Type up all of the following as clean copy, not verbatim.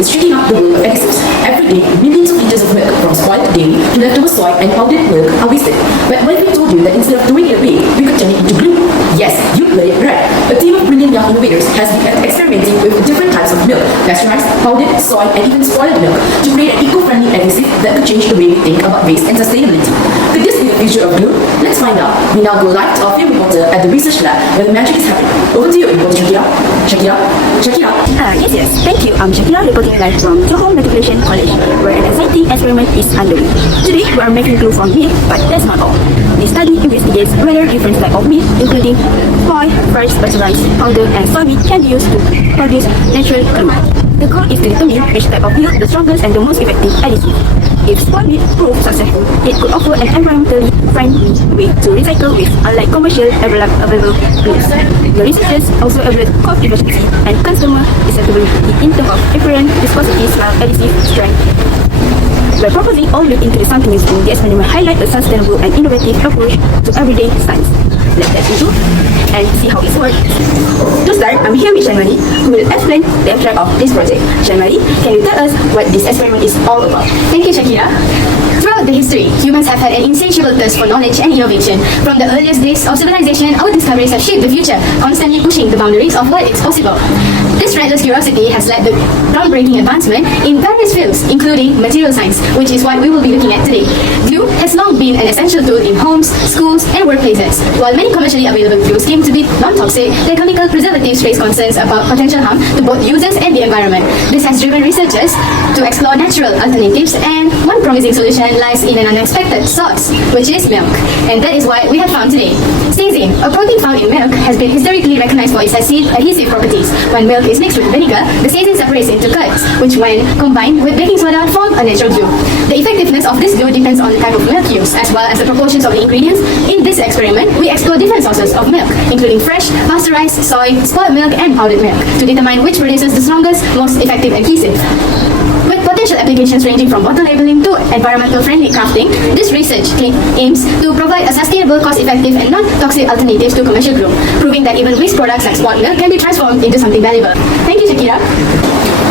is checking out the world of additives. Every day, millions of liters of milk from spoiled dairy to leftover soy and powdered milk are wasted. But what if we told you that instead of throwing it away, we could turn it into glue? Yes, you heard it right. A team of brilliant young innovators has been experimenting with different types of milk, pasteurized, powdered, soy, and even spoiled milk to create an eco-friendly adhesive that could change the way we think about waste and sustainability. Could this be the future of glue? Let's find out. We now go live to our field reporter at the research lab where the magic is happening. Over to you, reporter Shakira. Shakira, Shakira. Yes. Thank you. I'm Shakira reporting live from Johor Matriculation College, where an exciting experiment is underway. Today, we are making glue from milk, but that's not all. The study investigates whether different types of milk, including soy, fresh, pasteurized, powder, and soybean, can be used to produce natural glue. The goal is to determine which type of milk the strongest and the most effective additive. If spoiled milk proves successful, it could offer an environmentally friendly way to recycle waste, unlike commercial available glues. The researchers also evaluate cost efficiency and consumer acceptability in terms of apparent viscosity, smell, adhesive strength. By proposing all milk into the sample stream, the experiment highlights a sustainable and innovative approach to everyday science. Let's dive into and see how it works. To start, I'm here with Shanmari, who will explain the abstract of this project. Shanmari, can you tell us what this experiment is all about? Thank you, Shakira. Throughout the history, humans have had an insatiable thirst for knowledge and innovation. From the earliest days of civilization, our discoveries have shaped the future, constantly pushing the boundaries of what is possible. This restless curiosity has led to groundbreaking advancement in various fields, including material science, which is what we will be looking at today. Glue has long been an essential tool in homes, schools, and workplaces. While many commercially available glues claim to be non-toxic, their chemical preservatives raise concerns about potential harm to both users and the environment. This has driven researchers to explore natural alternatives, and one promising solution lies in an unexpected source, which is milk. And that is what we have found today. Casein, a protein found in milk, has been historically recognized for its adhesive properties. When milk is mixed with vinegar, the casein separates into curds, which when combined with baking soda form a natural glue. The effectiveness of this glue depends on the type of milk used, as well as the proportions of the ingredients. In this experiment, we explore different sources of milk, including fresh, pasteurized, soy, spoiled milk, and powdered milk, to determine which produces the strongest, most effective adhesive. With potential applications ranging from bottle labeling to environmental friendly crafting, this research aims to provide a sustainable, cost-effective, and non-toxic alternative to commercial glue, proving that even waste products like spoiled milk can be transformed into something valuable. Thank you, Shakira.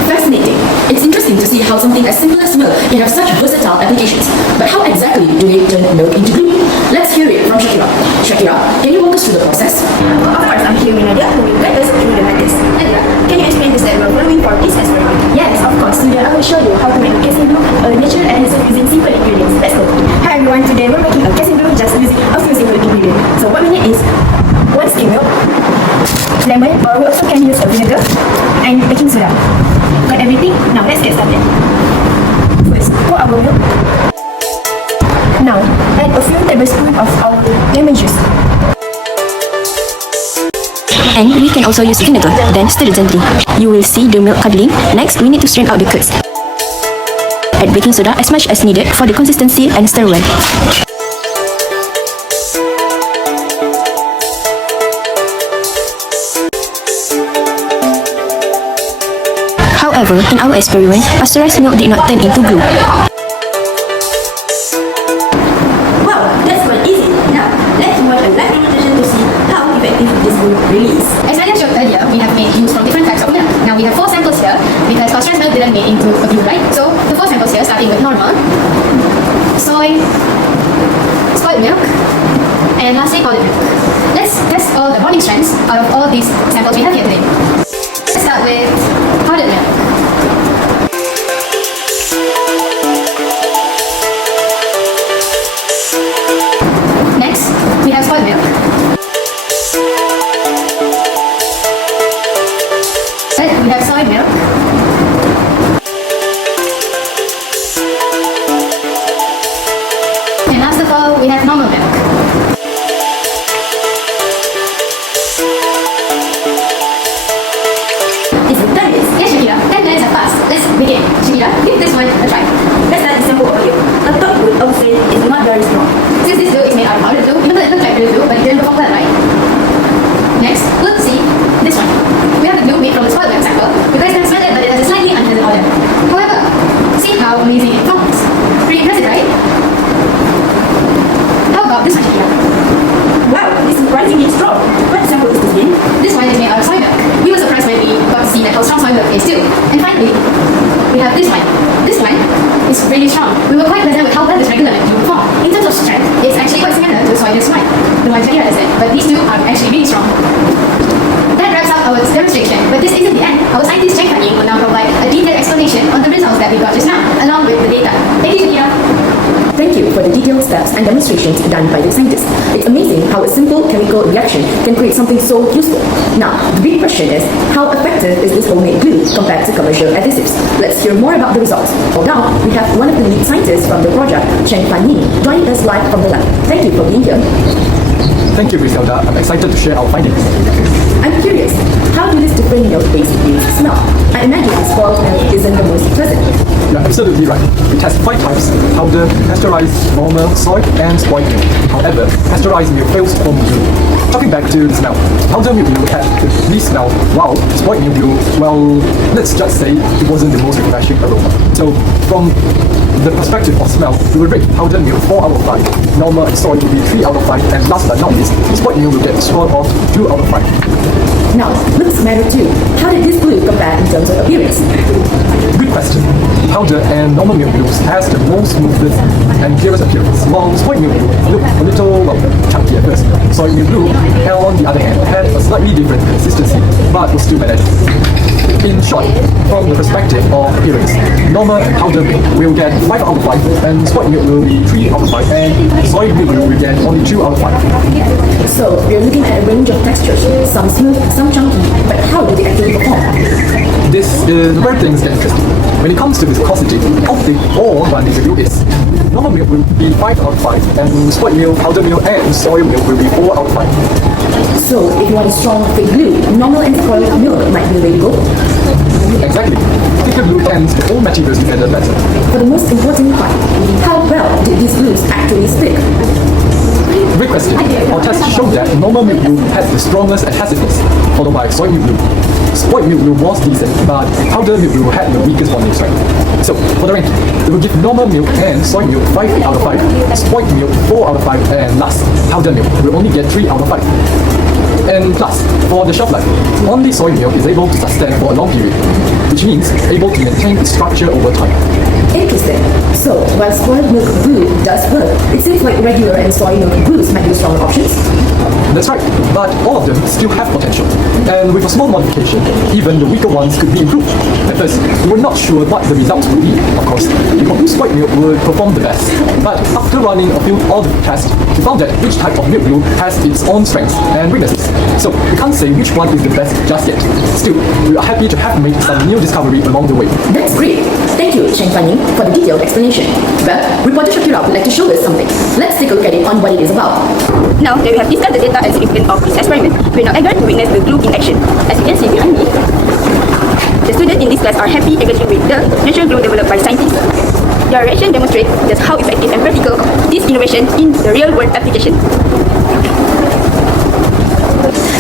Fascinating. It's interesting to see how something as simple as milk can have such versatile applications. But how exactly do they turn milk into glue? Let's hear it from Shakira. Shakira, can you walk us through the process? Of course, I'm here with Nadia, who will guide us through the methods. Nadia, can you explain the step we're following for this experiment? Yes, of course. Today I will show you how to make a casing glue, a natural adhesive using simple ingredients. Let's go. Hi everyone, today we're making a casing glue just using a few simple ingredients. So what we need is 1 skim milk, lemon, or we also can use a vinegar, and baking soda. Got everything? Now let's get started. First, pour our milk. Now, add a few tablespoons of our lemon juice. And we can also use vinegar, then stir gently. You will see the milk curdling. Next, we need to strain out the curds. Add baking soda as much as needed for the consistency and stir well. However, in our experiment, pasteurized milk did not turn into glue. Wow, that's quite easy. Now, let's watch a live demonstration to see how effective this glue really is. As I showed earlier, we have made glues from different types of milk. Now we have 4 samples here, because pasteurized milk didn't make into a glue, right? So the 4 samples here, starting with normal, soy, spoiled milk, and lastly powdered milk. Let's test all the bonding strengths out of all these samples we have here today. Let's start with powdered milk. Next, we have spoiled milk. Then we have soy milk. And last of all, we have normal milk. Is it 10 minutes? Yes, Shakira, 10 minutes have passed. Let's begin. Shakira, give this one a try. Let's start simple overview. A top glue, I would say, is not very strong. Since this glue is made out of powdered glue, even though it looks like real glue, but it didn't perform well, right? Next, let's see this one. We have the glue made from the spoiled milk sample. You guys can smell it, but it has a slightly unpleasant odor. However, see how amazing it forms. Pretty impressive, right? How about this one, Shakira? Wow, it's surprisingly strong. What sample is this in? This one is made out of soy milk. We were surprised when we got to see that how strong soy milk is too. And finally, we have this one. This one is really strong. We were quite pleasant with how well this regular milk glue performed. In terms of strength, it's actually quite similar to soy milk one, the one Shakira has said, but these two are actually really strong. That wraps up our demonstration, but this isn't the end. Our scientist Cheng Fan Ying will now provide a detailed explanation on the results that we got just now, along with the data. Thank you, Shakira. Thank you for the detailed steps and demonstrations done by the scientists. It's amazing how a simple chemical reaction can create something so useful. Now, the big question is, how effective is this homemade glue compared to commercial adhesives? Let's hear more about the results. For now, we have one of the lead scientists from the project, Cheng Fan Ying, joining us live from the lab. Thank you for being here. Thank you, Griselda. I'm excited to share our findings. I'm curious, how do these different milk-based glues smell? I imagine spoiled milk isn't the most pleasant. You're absolutely right. We test 5 types: powder, pasteurized, normal, soy, and spoiled milk. However, pasteurized milk fails to form glue. Talking back to the smell, powder milk glue had the least smell, while spoiled milk glue, well, let's just say it wasn't the most refreshing aroma. So, from the perspective of smell, we will rate powder milk 4 out of 5, normal and soy will be 3 out of 5, and last but not least, spoiled milk will get a score of 2 out of 5. Now, looks matter too. How did this glue compare in terms of appearance? Good question. Powder and normal milk glues has the most smoothness and clearest appearance, while spoiled milk glue looked a little, well, chunky at first. Soy milk glue, on the other hand, had a slightly different consistency, but was still managed. In short, from the perspective of appearance, normal and powder milk will get 5 out of 5, and spoiled milk will be 3 out of 5, and soy milk glue will get only 2 out of 5. So, we're looking at a range of textures, some smooth, some chunky, but how do they actually perform? This is where things get interesting. When it comes to viscosity, how thick or runny the glue is. Normal milk will be 5 out of 5, and spoiled milk, powder milk, and soy milk will be 4 out of 5. So, if you want a strong, thick glue, normal and spoiled milk might be the way to go. Exactly. Thicker glue tends to hold materials together better. For the most important part, how well did these glues actually stick? Great question. Our test showed that normal milk glue has the strongest adhesiveness, followed by soy milk glue. Spoiled milk glue was decent, but powder milk glue had the weakest bonding strength. So, for the ranking, we will give normal milk and soy milk 5 out of 5, spoiled milk 4 out of 5, and last, powder milk will only get 3 out of 5. And plus, for the shelf life, only soy milk is able to sustain for a long period, which means able to maintain its structure over time. Interesting. So, while spoiled milk glue does work, it seems like regular and soy milk glues might be stronger options. That's right, but all of them still have potential. And with a small modification, even the weaker ones could be improved. At first, we were not sure what the results would be. Of course, we hoped spoiled milk would perform the best. But after running a few other tests, we found that each type of milk glue has its own strengths and weaknesses. So we can't say which one is the best just yet. Still, we are happy to have made some new discovery along the way. That's great. Thank you, Cheng Fan Ying, for the detailed explanation. Well, reporter Shakira would like to show us something. Let's take a look at it on what it is about. Now that we have discussed the data and significance of this experiment, we are now eager to witness the glue in action. As you can see behind me, the students in this class are happy engaging with the natural glue developed by scientists. Their reaction demonstrates just how effective and practical this innovation in the real-world application.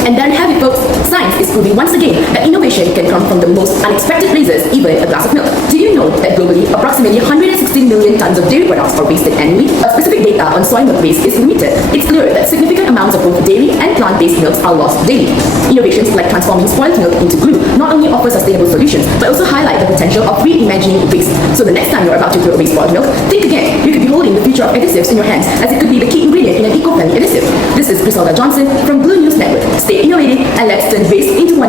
And there you have it, folks. Science is proving once again that innovation can come from the most unexpected places, even a glass of milk. Do you know that globally, approximately 116 million tons of dairy products are wasted annually? A specific data on soy milk waste is limited. It's clear that significant amounts of both dairy and plant-based milks are lost daily. Innovations like transforming spoiled milk into glue not only offer sustainable solutions, but also highlight the potential of reimagining waste. So the next time you're about to throw away spoiled milk, think again. You could be holding the future of adhesives in your hands, as it could be the key ingredient in an eco-friendly adhesive. This is Griselda Johnson from Blue News Network. Stay innovative and let's turn waste into wonder.